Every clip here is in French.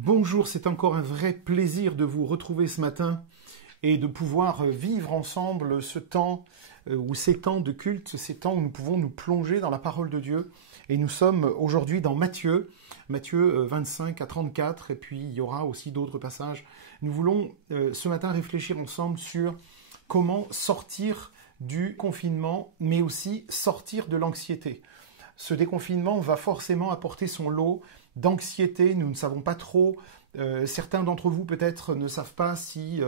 Bonjour, c'est encore un vrai plaisir de vous retrouver ce matin et de pouvoir vivre ensemble ce temps ou ces temps de culte, ces temps où nous pouvons nous plonger dans la parole de Dieu. Et nous sommes aujourd'hui dans Matthieu 25 à 34, et puis il y aura aussi d'autres passages. Nous voulons ce matin réfléchir ensemble sur comment sortir du confinement, mais aussi sortir de l'anxiété. Ce déconfinement va forcément apporter son lot d'anxiété. Nous ne savons pas trop. Certains d'entre vous peut-être ne savent pas si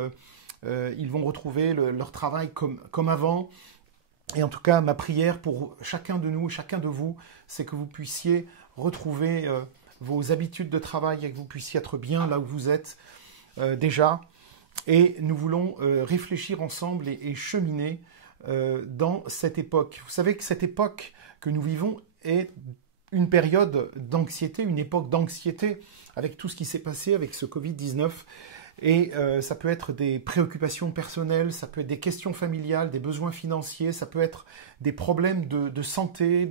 ils vont retrouver leur travail comme avant. Et en tout cas, ma prière pour chacun de nous, chacun de vous, c'est que vous puissiez retrouver vos habitudes de travail et que vous puissiez être bien là où vous êtes déjà. Et nous voulons réfléchir ensemble et cheminer dans cette époque. Vous savez que cette époque que nous vivons est une période d'anxiété, une époque d'anxiété avec tout ce qui s'est passé avec ce Covid-19. Et ça peut être des préoccupations personnelles, ça peut être des questions familiales, des besoins financiers, ça peut être des problèmes de santé,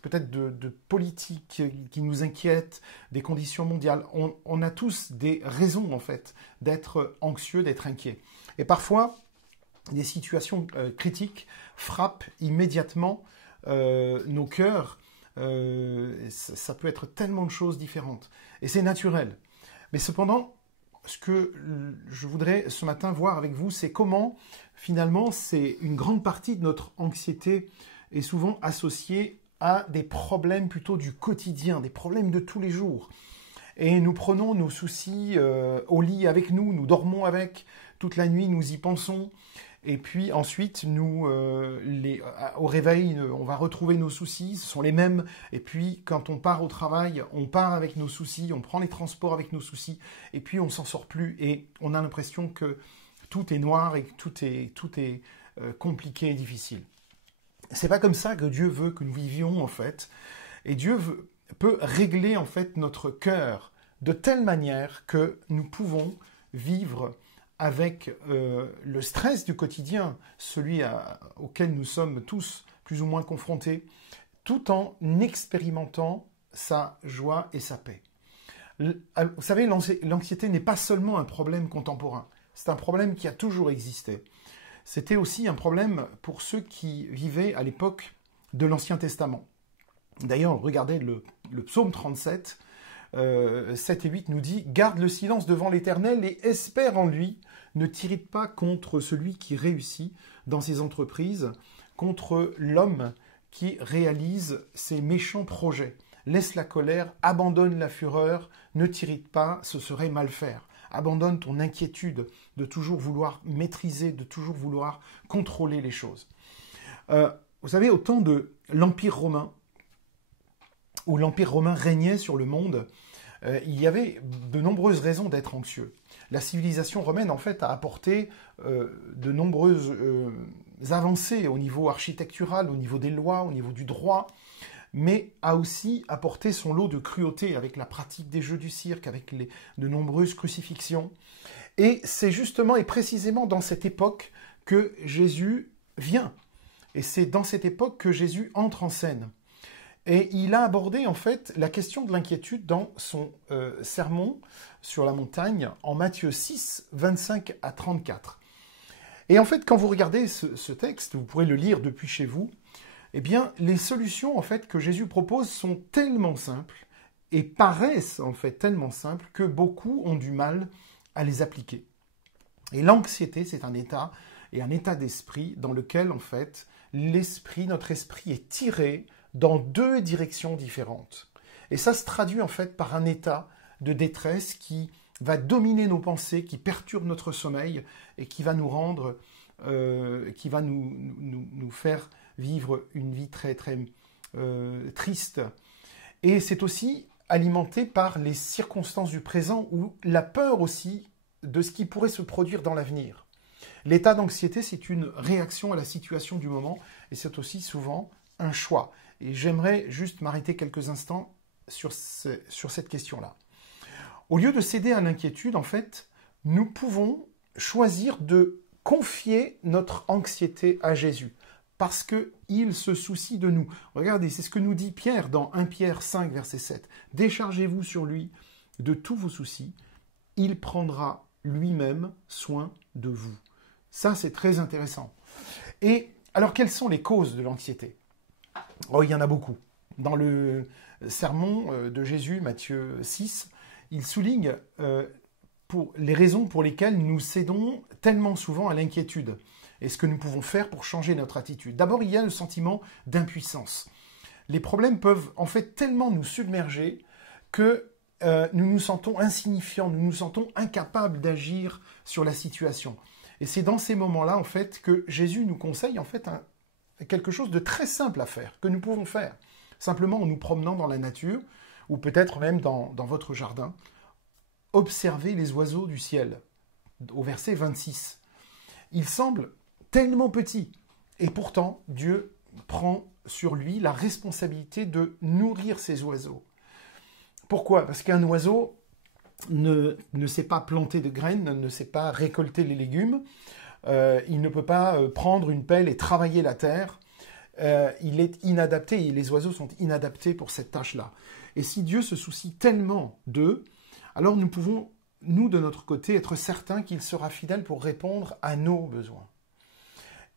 peut-être de politique qui nous inquiètent, des conditions mondiales. On a tous des raisons, en fait, d'être anxieux, d'être inquiets. Et parfois, des situations critiques frappent immédiatement nos cœurs. Ça peut être tellement de choses différentes. Et c'est naturel. Mais cependant, ce que je voudrais ce matin voir avec vous, c'est comment, finalement, c'est une grande partie de notre anxiété est souvent associée à des problèmes plutôt du quotidien, des problèmes de tous les jours. Et nous prenons nos soucis au lit avec nous, nous dormons avec, toute la nuit nous y pensons. Et puis ensuite, au réveil, on va retrouver nos soucis, ce sont les mêmes. Et puis, quand on part au travail, on part avec nos soucis, on prend les transports avec nos soucis, et puis on s'en sort plus. Et on a l'impression que tout est noir et que tout est compliqué et difficile. C'est pas comme ça que Dieu veut que nous vivions, en fait. Et Dieu peut régler, en fait, notre cœur de telle manière que nous pouvons vivre avec le stress du quotidien, celui auquel nous sommes tous plus ou moins confrontés, tout en expérimentant sa joie et sa paix. Vous savez, l'anxiété n'est pas seulement un problème contemporain, c'est un problème qui a toujours existé. C'était aussi un problème pour ceux qui vivaient à l'époque de l'Ancien Testament. D'ailleurs, regardez le psaume 37, 7 et 8 nous dit « Garde le silence devant l'Éternel et espère en lui. Ne t'irrite pas contre celui qui réussit dans ses entreprises, contre l'homme qui réalise ses méchants projets. Laisse la colère, abandonne la fureur, ne t'irrite pas, ce serait mal faire. Abandonne ton inquiétude de toujours vouloir maîtriser, de toujours vouloir contrôler les choses. » Vous savez, au temps de l'Empire romain, où l'Empire romain régnait sur le monde, il y avait de nombreuses raisons d'être anxieux. La civilisation romaine, en fait, a apporté de nombreuses avancées au niveau architectural, au niveau des lois, au niveau du droit, mais a aussi apporté son lot de cruauté avec la pratique des jeux du cirque, avec de nombreuses crucifixions. Et c'est justement et précisément dans cette époque que Jésus vient. Et c'est dans cette époque que Jésus entre en scène. Et il a abordé en fait la question de l'inquiétude dans son sermon sur la montagne en Matthieu 6, 25 à 34. Et en fait, quand vous regardez ce texte, vous pourrez le lire depuis chez vous, eh bien, les solutions en fait que Jésus propose sont tellement simples et paraissent en fait tellement simples que beaucoup ont du mal à les appliquer. Et l'anxiété, c'est un état et un état d'esprit dans lequel en fait notre esprit est tiré dans deux directions différentes. Et ça se traduit en fait par un état de détresse qui va dominer nos pensées, qui perturbe notre sommeil et qui va nous rendre, qui va nous faire vivre une vie très très triste. Et c'est aussi alimenté par les circonstances du présent ou la peur aussi de ce qui pourrait se produire dans l'avenir. L'état d'anxiété, c'est une réaction à la situation du moment et c'est aussi souvent un choix. Et j'aimerais juste m'arrêter quelques instants sur cette question-là. Au lieu de céder à l'inquiétude, en fait, nous pouvons choisir de confier notre anxiété à Jésus, parce qu'il se soucie de nous. Regardez, c'est ce que nous dit Pierre dans 1 Pierre 5, verset 7. « Déchargez-vous sur lui, de tous vos soucis, il prendra lui-même soin de vous. Ça, c'est très intéressant. Et alors, quelles sont les causes de l'anxiété? Oh, il y en a beaucoup. Dans le sermon de Jésus, Matthieu 6, il souligne pour les raisons pour lesquelles nous cédons tellement souvent à l'inquiétude et ce que nous pouvons faire pour changer notre attitude. D'abord, il y a le sentiment d'impuissance. Les problèmes peuvent en fait tellement nous submerger que nous nous sentons insignifiants, nous nous sentons incapables d'agir sur la situation. Et c'est dans ces moments-là, en fait, que Jésus nous conseille en fait quelque chose de très simple à faire, que nous pouvons faire, simplement en nous promenant dans la nature, ou peut-être même dans votre jardin. Observez les oiseaux du ciel, au verset 26. Ils semblent tellement petits, et pourtant Dieu prend sur lui la responsabilité de nourrir ces oiseaux. Pourquoi? Parce qu'un oiseau ne sait pas planter de graines, ne sait pas récolter les légumes, il ne peut pas prendre une pelle et travailler la terre, il est inadapté, et les oiseaux sont inadaptés pour cette tâche-là. Et si Dieu se soucie tellement d'eux, alors nous pouvons, nous de notre côté, être certains qu'il sera fidèle pour répondre à nos besoins.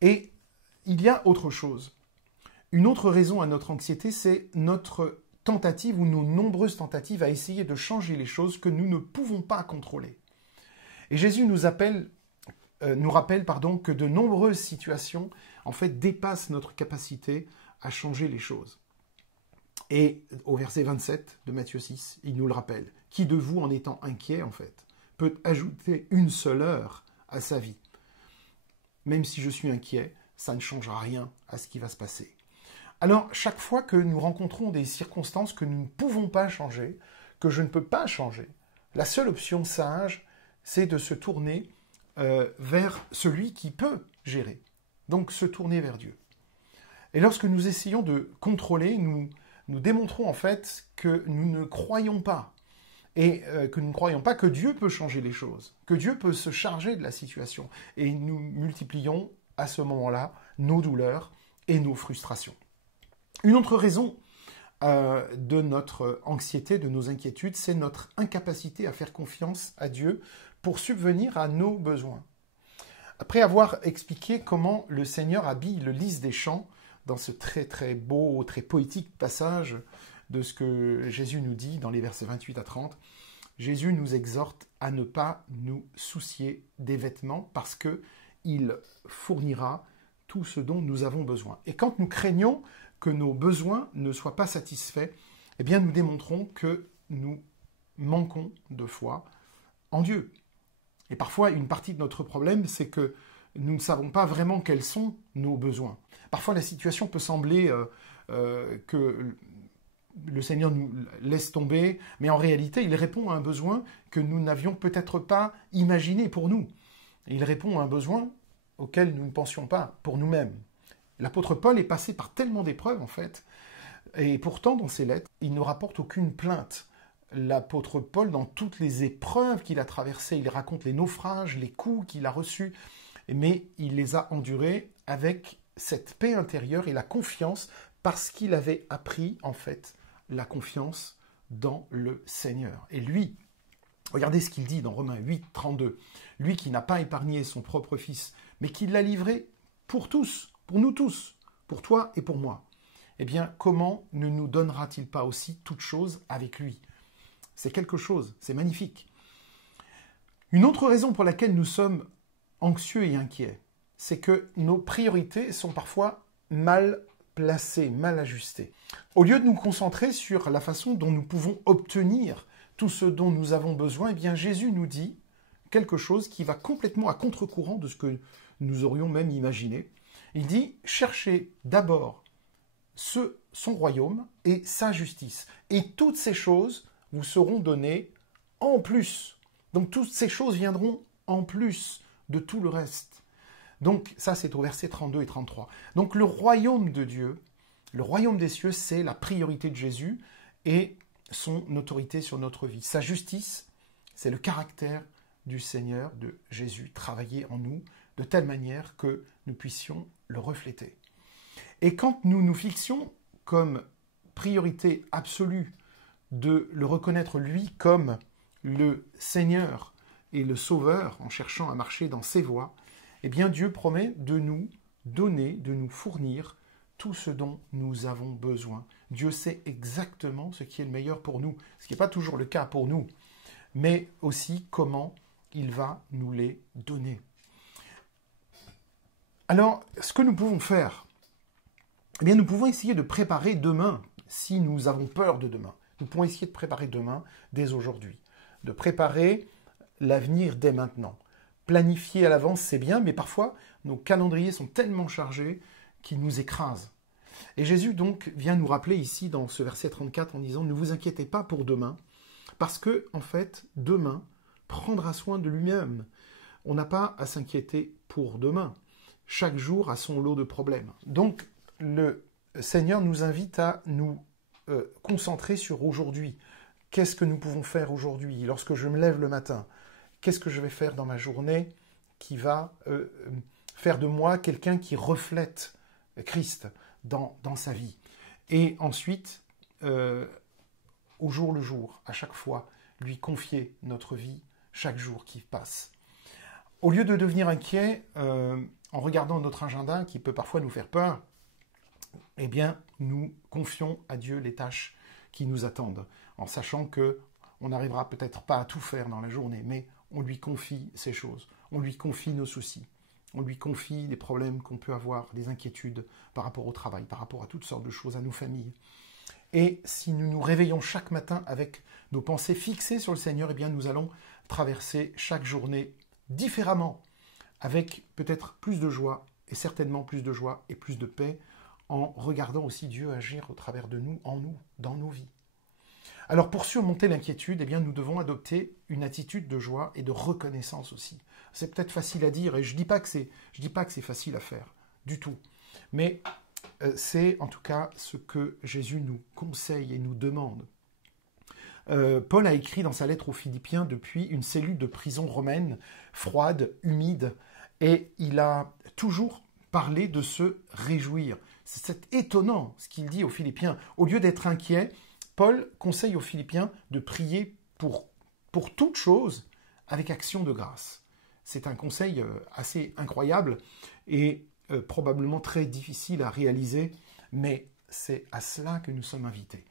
Et il y a autre chose. Une autre raison à notre anxiété, c'est notre tentative ou nos nombreuses tentatives à essayer de changer les choses que nous ne pouvons pas contrôler. Et Jésus nous rappelle que de nombreuses situations en fait dépassent notre capacité à changer les choses. Et au verset 27 de Matthieu 6, il nous le rappelle. Qui de vous, en étant inquiet, en fait, peut ajouter une seule heure à sa vie? Même si je suis inquiet, ça ne changera rien à ce qui va se passer. Alors, chaque fois que nous rencontrons des circonstances que nous ne pouvons pas changer, que je ne peux pas changer, la seule option sage, c'est de se tourner vers celui qui peut gérer. Donc, se tourner vers Dieu. Et lorsque nous essayons de contrôler, nous démontrons en fait que nous ne croyons pas. Et que nous ne croyons pas que Dieu peut changer les choses, que Dieu peut se charger de la situation. Et nous multiplions à ce moment-là nos douleurs et nos frustrations. Une autre raison de notre anxiété, de nos inquiétudes, c'est notre incapacité à faire confiance à Dieu pour subvenir à nos besoins. Après avoir expliqué comment le Seigneur habille le lys des champs, dans ce très très beau, très poétique passage de ce que Jésus nous dit dans les versets 28 à 30, Jésus nous exhorte à ne pas nous soucier des vêtements parce qu'il fournira tout ce dont nous avons besoin. Et quand nous craignons que nos besoins ne soient pas satisfaits, eh bien nous démontrons que nous manquons de foi en Dieu. Et parfois, une partie de notre problème, c'est que nous ne savons pas vraiment quels sont nos besoins. Parfois, la situation peut sembler que le Seigneur nous laisse tomber, mais en réalité, il répond à un besoin que nous n'avions peut-être pas imaginé pour nous. Il répond à un besoin auquel nous ne pensions pas pour nous-mêmes. L'apôtre Paul est passé par tellement d'épreuves, en fait, et pourtant, dans ses lettres, il ne rapporte aucune plainte. L'apôtre Paul, dans toutes les épreuves qu'il a traversées, il raconte les naufrages, les coups qu'il a reçus, mais il les a endurés avec cette paix intérieure et la confiance parce qu'il avait appris, en fait, la confiance dans le Seigneur. Et lui, regardez ce qu'il dit dans Romains 8, 32, lui qui n'a pas épargné son propre fils, mais qui l'a livré pour tous, pour nous tous, pour toi et pour moi. Eh bien, comment ne nous donnera-t-il pas aussi toutes choses avec lui? C'est quelque chose, c'est magnifique. Une autre raison pour laquelle nous sommes anxieux et inquiets, c'est que nos priorités sont parfois mal placées, mal ajustées. Au lieu de nous concentrer sur la façon dont nous pouvons obtenir tout ce dont nous avons besoin, eh bien Jésus nous dit quelque chose qui va complètement à contre-courant de ce que nous aurions même imaginé. Il dit « Cherchez d'abord son royaume et sa justice, et toutes ces choses vous seront données en plus. » Donc toutes ces choses viendront en plus de tout le reste. Donc ça c'est au verset 32 et 33. Donc le royaume de Dieu, le royaume des cieux, c'est la priorité de Jésus et son autorité sur notre vie. Sa justice, c'est le caractère du Seigneur, de Jésus, travailler en nous de telle manière que nous puissions le refléter. Et quand nous nous fixions comme priorité absolue de le reconnaître lui comme le Seigneur et le Sauveur, en cherchant à marcher dans ses voies, eh bien Dieu promet de nous donner, de nous fournir tout ce dont nous avons besoin. Dieu sait exactement ce qui est le meilleur pour nous, ce qui n'est pas toujours le cas pour nous, mais aussi comment il va nous les donner. Alors, ce que nous pouvons faire, eh bien, nous pouvons essayer de préparer demain, si nous avons peur de demain. Nous pouvons essayer de préparer demain dès aujourd'hui, de préparer l'avenir dès maintenant. Planifier à l'avance, c'est bien, mais parfois, nos calendriers sont tellement chargés qu'ils nous écrasent. Et Jésus, donc, vient nous rappeler ici, dans ce verset 34, en disant « Ne vous inquiétez pas pour demain, parce que, en fait, demain prendra soin de lui-même. On n'a pas à s'inquiéter pour demain. Chaque jour a son lot de problèmes. » Donc, le Seigneur nous invite à nous concentrer sur aujourd'hui. Qu'est-ce que nous pouvons faire aujourd'hui? Lorsque je me lève le matin, qu'est-ce que je vais faire dans ma journée qui va faire de moi quelqu'un qui reflète Christ dans sa vie? Et ensuite, au jour le jour, à chaque fois, lui confier notre vie chaque jour qui passe. Au lieu de devenir inquiet en regardant notre agenda qui peut parfois nous faire peur, eh bien, nous confions à Dieu les tâches qui nous attendent, en sachant qu'on n'arrivera peut-être pas à tout faire dans la journée, mais on lui confie ces choses, on lui confie nos soucis, on lui confie les problèmes qu'on peut avoir, les inquiétudes par rapport au travail, par rapport à toutes sortes de choses, à nos familles. Et si nous nous réveillons chaque matin avec nos pensées fixées sur le Seigneur, eh bien, nous allons traverser chaque journée différemment, avec peut-être plus de joie, et certainement plus de joie et plus de paix, en regardant aussi Dieu agir au travers de nous, en nous, dans nos vies. Alors pour surmonter l'inquiétude, eh bien, nous devons adopter une attitude de joie et de reconnaissance aussi. C'est peut-être facile à dire, et je dis pas que c'est facile à faire, du tout. Mais c'est en tout cas ce que Jésus nous conseille et nous demande. Paul a écrit dans sa lettre aux Philippiens depuis une cellule de prison romaine, froide, humide, et il a toujours parlé de se réjouir. C'est étonnant ce qu'il dit aux Philippiens. Au lieu d'être inquiet, Paul conseille aux Philippiens de prier pour toute chose avec action de grâce. C'est un conseil assez incroyable et probablement très difficile à réaliser, mais c'est à cela que nous sommes invités.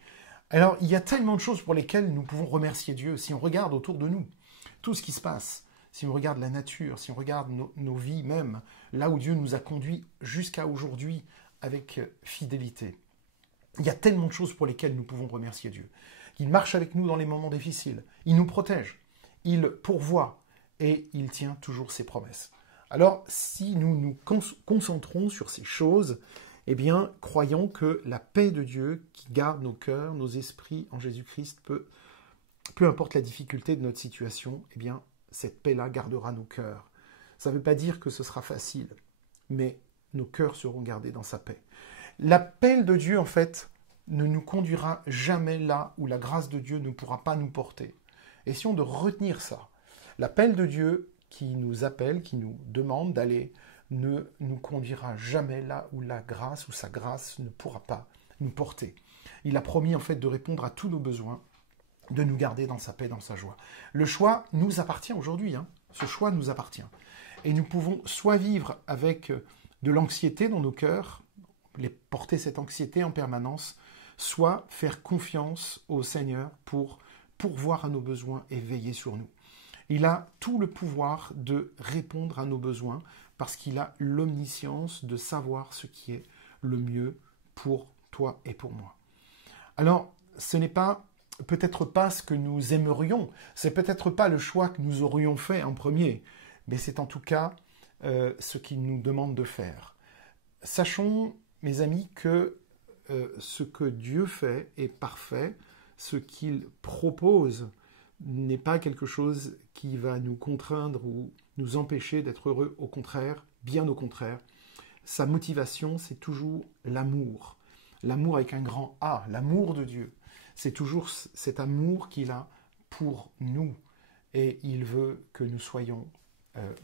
Alors, il y a tellement de choses pour lesquelles nous pouvons remercier Dieu. Si on regarde autour de nous, tout ce qui se passe, si on regarde la nature, si on regarde nos vies même, là où Dieu nous a conduits jusqu'à aujourd'hui avec fidélité. Il y a tellement de choses pour lesquelles nous pouvons remercier Dieu. Il marche avec nous dans les moments difficiles, il nous protège, il pourvoit et il tient toujours ses promesses. Alors, si nous nous concentrons sur ces choses, eh bien, croyons que la paix de Dieu qui garde nos cœurs, nos esprits en Jésus-Christ, peu importe la difficulté de notre situation, eh bien, cette paix-là gardera nos cœurs. Ça ne veut pas dire que ce sera facile, mais nos cœurs seront gardés dans sa paix. L'appel de Dieu, en fait, ne nous conduira jamais là où la grâce de Dieu ne pourra pas nous porter. Essayons de retenir ça. L'appel de Dieu qui nous appelle, qui nous demande d'aller, ne nous conduira jamais là où la grâce ou sa grâce ne pourra pas nous porter. Il a promis en fait de répondre à tous nos besoins, de nous garder dans sa paix, dans sa joie. Le choix nous appartient aujourd'hui, ce choix nous appartient. Et nous pouvons soit vivre avec de l'anxiété dans nos cœurs, porter cette anxiété en permanence, soit faire confiance au Seigneur pour pourvoir à nos besoins et veiller sur nous. Il a tout le pouvoir de répondre à nos besoins parce qu'il a l'omniscience de savoir ce qui est le mieux pour toi et pour moi. Alors, ce n'est peut-être pas ce que nous aimerions, c'est peut-être pas le choix que nous aurions fait en premier, mais c'est en tout cas ce qu'il nous demande de faire. Sachons, mes amis, que ce que Dieu fait est parfait, ce qu'il propose n'est pas quelque chose qui va nous contraindre ou nous empêcher d'être heureux, au contraire, bien au contraire. Sa motivation, c'est toujours l'amour. L'amour avec un grand A, l'amour de Dieu. C'est toujours cet amour qu'il a pour nous. Et il veut que nous soyons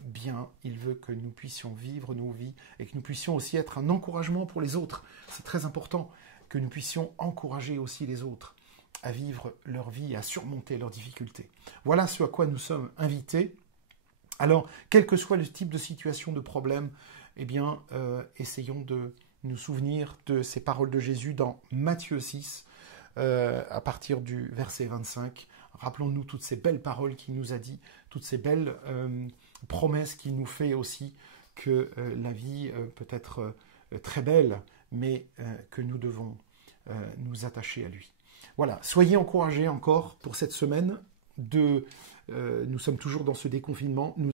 bien, il veut que nous puissions vivre nos vies et que nous puissions aussi être un encouragement pour les autres. C'est très important que nous puissions encourager aussi les autres. à vivre leur vie et à surmonter leurs difficultés. Voilà ce à quoi nous sommes invités. Alors, quel que soit le type de situation, de problème, eh bien, essayons de nous souvenir de ces paroles de Jésus dans Matthieu 6, à partir du verset 25. Rappelons-nous toutes ces belles paroles qu'il nous a dit, toutes ces belles promesses qu'il nous fait aussi, que la vie peut être très belle, mais que nous devons nous attacher à lui. Voilà, soyez encouragés encore pour cette semaine. Nous sommes toujours dans ce déconfinement.